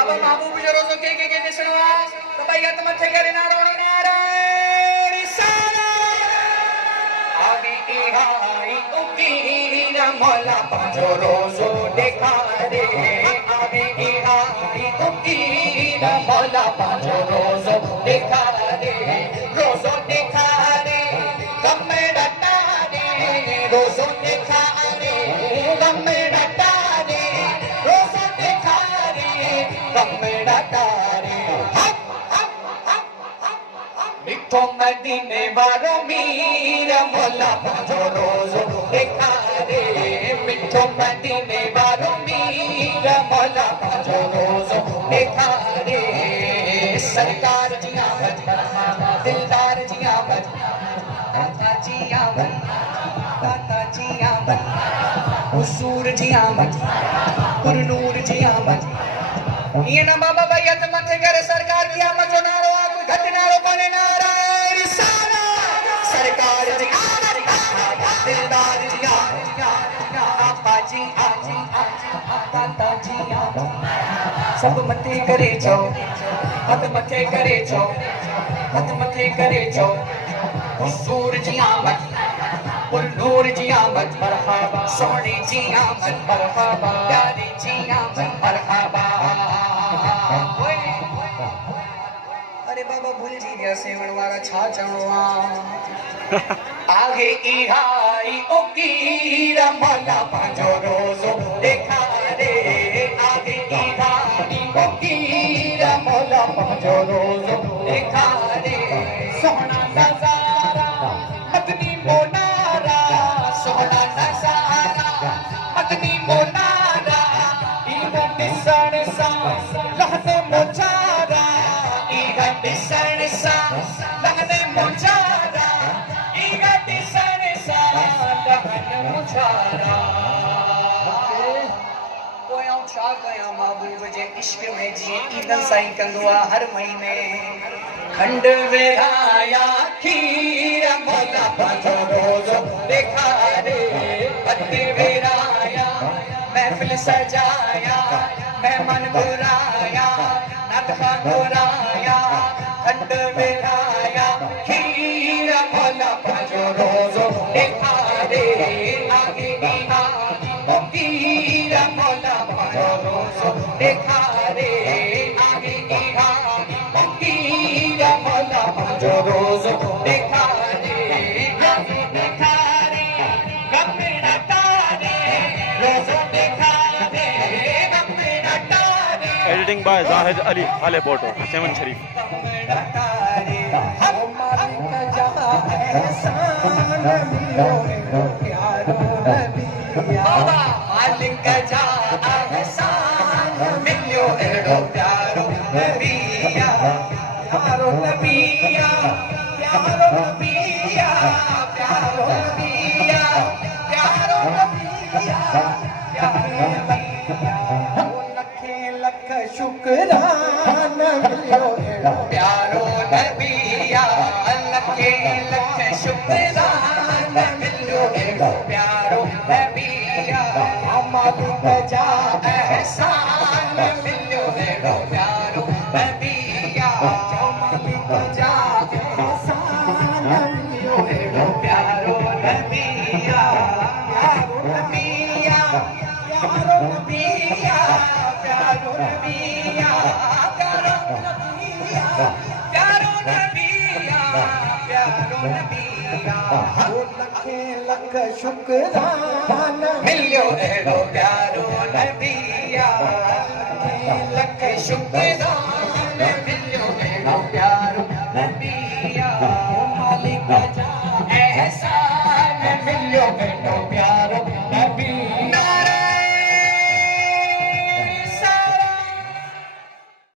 बाबा महबूब जो रोज़ो के ॾिसणो आहे त भई हथ मथे करे नारो नारायण सारा आगे इहाई उकीर मौला पंहिंजो रोज़ो ॾेखारे आगे इहाई उकीर मौला पंहिंजो रोज़ो ॾेखारे रोज़ो ॾेखारे गम रटारे रोज़ो ॾेखारे गम रटारे रोज़ो ॾेखारे गम रटारे मिठो मदीने वारो मीर मौला पंहिंजो रोज़ो ॾेखारे मिठो मदीने वारो मीर मौला पंहिंजो रोज़ो ॾेखारे सरकार जी आमद दिलदार जी आमद दाता जी आमद दाता जी आमद हुसूर जी आमद पुरनूर जी आमद ये ना बाबा भाई हथ मथे करे सरकार की आमद जो नारो आ कोई घट नारो कोने नारायण सारा सरकार जी आमद दिलदार जी आमद आपा जी दाता जी आमद सब मथे करे चो हथ मथे करे चो हथ मथे करे चो हुसूर जी आमद पुरनूर जी आमद मरहबा सोनी जी आमद मरहबा प्यारी जी आमद मरहबा अरे बाबा भूल जी गया सेवण वाला छा चवणो आ आगे इहाई उकीर मौला पंहिंजो रोज़ो ॾेखारे आगे इहाई उकीर मौला पंहिंजो रोज़ो ॾेखारे सोहना नज़ारा मदनी मोनारा सोहना नज़ारा मदनी मोनारा इहो ॾिसण सां लहंदे मोचारा इहो ॾिसण सां लहंदे मोचारा इहो ॾिसण सां लहंदे मोचारा पोयां छा कयां महबूब जे इश्क में जीअं ईदन साईं कंदो आहे हर महीने खंड विराया खीर मौला पंहिंजो रोज़ो ॾेखारे पते विराया महफ़िल सजाया मेहमान घुराया नदखा घुराया खंड विराया खीर मौला पंहिंजो रोज़ो ॾेखारे आगे कीर मौला पंहिंजो रोज़ो ॾेखारे आगे कीर मौला पंहिंजो रोज़ो ॾेखारे आगे ॾेखारे गम रटारे रोज़ो ॾेखारे गम रटारे एडिटिंग बाय जाहिद अली हाले बोटो सेवन शरीफ मालिक जा एहसान मिलियो एड़ो प्यारो नबिया प्यारो नबिया प्यारो नबिया प्यारो नबिया प्यारो नबिया प्यारो नबिया लखे लख शुक्रान मिलियो एड़ो प्यारो नबिया लखे लख शुक्रान मिलियो एड़ो प्यारो नबिया मालिक जा एहसान मिलियो एड़ो प्यारो नबिया मालिक जा एहसान मिलियो एड़ो प्यारो नबिया प्यारो नबिया प्यारो नबिया प्यारो नबिया प्यारो नबिया प्यारो नबिया प्यारो नबिया लखे लख शुक्रान मिलियो एड़ो प्यारो नबिया लख शुक्रान मिलियो एड़ो प्यारो नबिया मालिक जा एहसान मिलियो एड़ो प्यारो